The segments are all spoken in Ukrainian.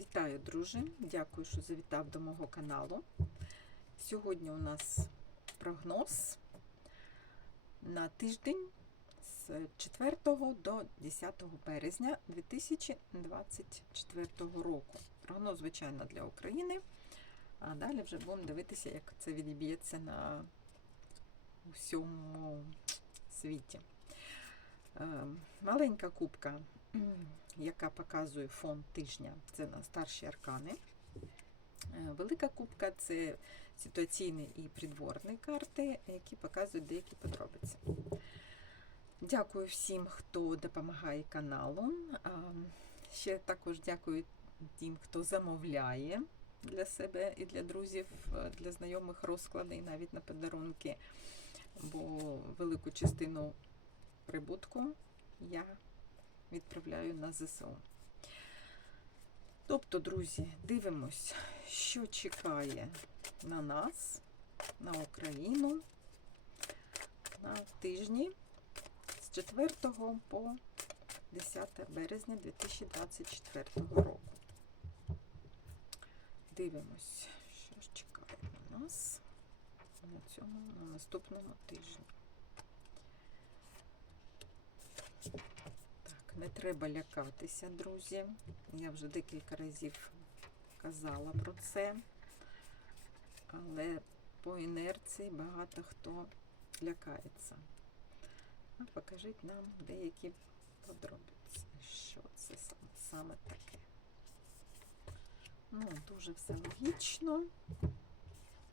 Вітаю, друже! Дякую, що завітав до мого каналу. Сьогодні у нас прогноз на тиждень з 4 до 10 березня 2024 року. Прогноз, звичайно, для України. А далі вже будемо дивитися, як це відіб'ється на усьому світі. Е, Маленька кубка яка показує фон тижня, це на старші аркани. Е, Велика кубка це ситуаційні і придворні карти, які показують деякі подробиці. Дякую всім, хто допомагає каналу. Ще також дякую тим, хто замовляє для себе і для друзів, е, для знайомих розклади і навіть на подарунки. Бо велику частину прибутку я відправляю на ЗСУ. Тобто, друзі, дивимось, що чекає на нас, на Україну на тижні з 4 по 10 березня 2024 року. Дивимось, що ж чекає на нас на цьому на наступному тижні. Так, не треба лякатися, друзі. Я вже декілька разів казала про це, але по інерції багато хто лякається. А покажіть нам деякі подробиці, що це саме, таке. Ну, дуже все логічно,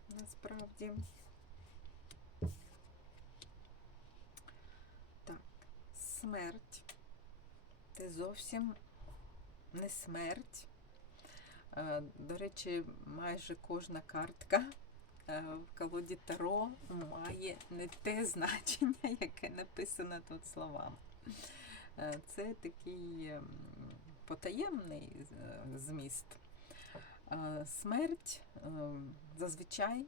насправді. Так, смерть це зовсім не смерть. Е, До речі, майже кожна картка е, в колоді Таро має не те значення, яке написано тут словами. Е, Це такий потаємний зміст. Смерть зазвичай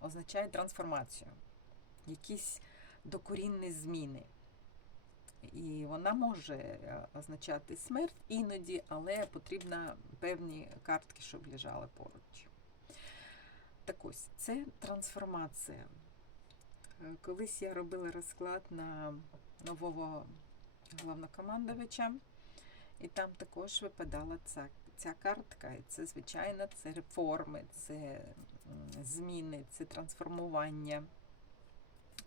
означає трансформацію, якісь докорінні зміни. І вона може е, означати смерть іноді, але потрібно певні картки, щоб лежали поруч. Так ось, це трансформація. Е, Колись я робила розклад на нового головнокомандувача, і там також випадала ця, ця картка. І це, звичайно, це реформи, це зміни, це трансформування.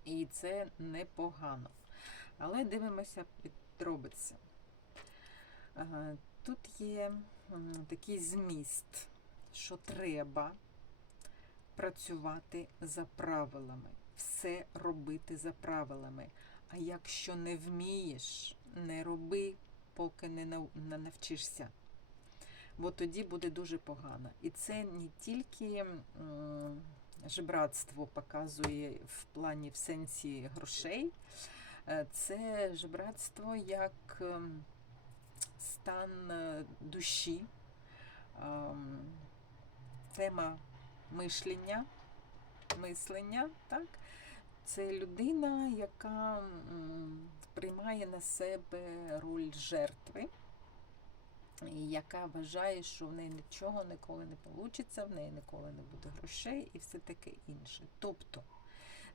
І це непогано. Але дивимося підробиться. Е, Тут є такий зміст, що треба працювати за правилами, все робити за правилами. А якщо не вмієш, не роби, поки не навчишся. Бо тоді буде дуже погано. І це не тільки жебратство показує в плані в сенсі грошей, це жебратство як ем, стан е, душі, ем, тема мишлення, мислення, так? Це людина, яка приймає на себе роль жертви, і яка вважає, що в неї нічого ніколи не вийде, в неї ніколи не буде грошей і все таке інше. Тобто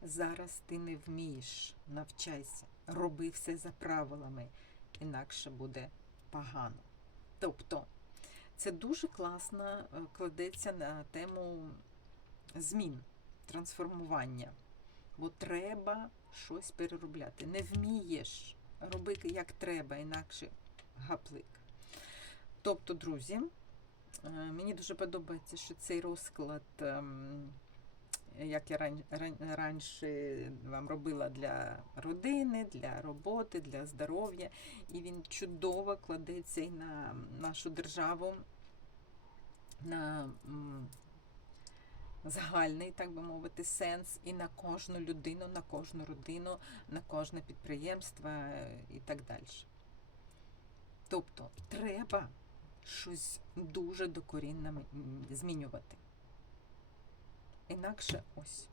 зараз ти не вмієш, навчайся, роби все за правилами, інакше буде погано. Тобто, це дуже класно е, кладеться на тему змін, трансформування. Бо треба щось переробляти. Не вмієш, роби як треба, інакше гаплик. Тобто, друзі, е, мені дуже подобається, що цей розклад. Як я ран- раніше вам робила для родини, для роботи, для здоров'я. І він чудово кладеться і на нашу державу, на загальний, так би мовити, сенс, і на кожну людину, на кожну родину, на кожне підприємство е, і так далі. Тобто треба щось дуже докорінно змінювати. Інакше ось.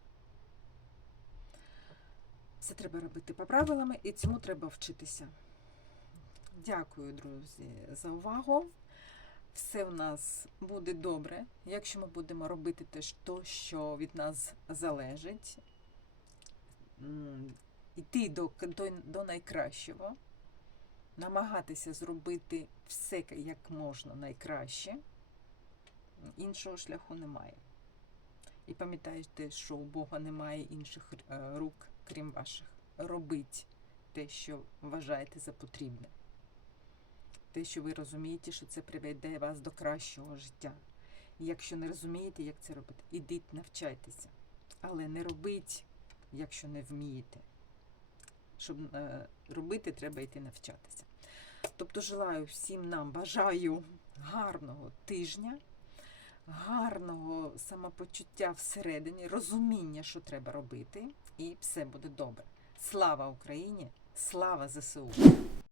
Все треба робити по правилам, і цьому треба вчитися. Дякую, друзі, за увагу. все у нас буде добре, якщо ми будемо робити те, що від нас залежить, йти до, до, до найкращого, намагатися зробити все як можна найкраще, іншого шляху немає. І пам'ятайте, що у Бога немає інших е, рук, крім ваших. Робіть те, що вважаєте за потрібне. Те, що ви розумієте, що це приведе вас до кращого життя. І якщо не розумієте, як це робити, ідіть, навчайтеся. Але не робіть, якщо не вмієте. Щоб е, робити, треба йти навчатися. Тобто, желаю всім нам, бажаю гарного тижня, гарного самопочуття всередині, розуміння, що треба робити, і все буде добре. Слава Україні! Слава ЗСУ!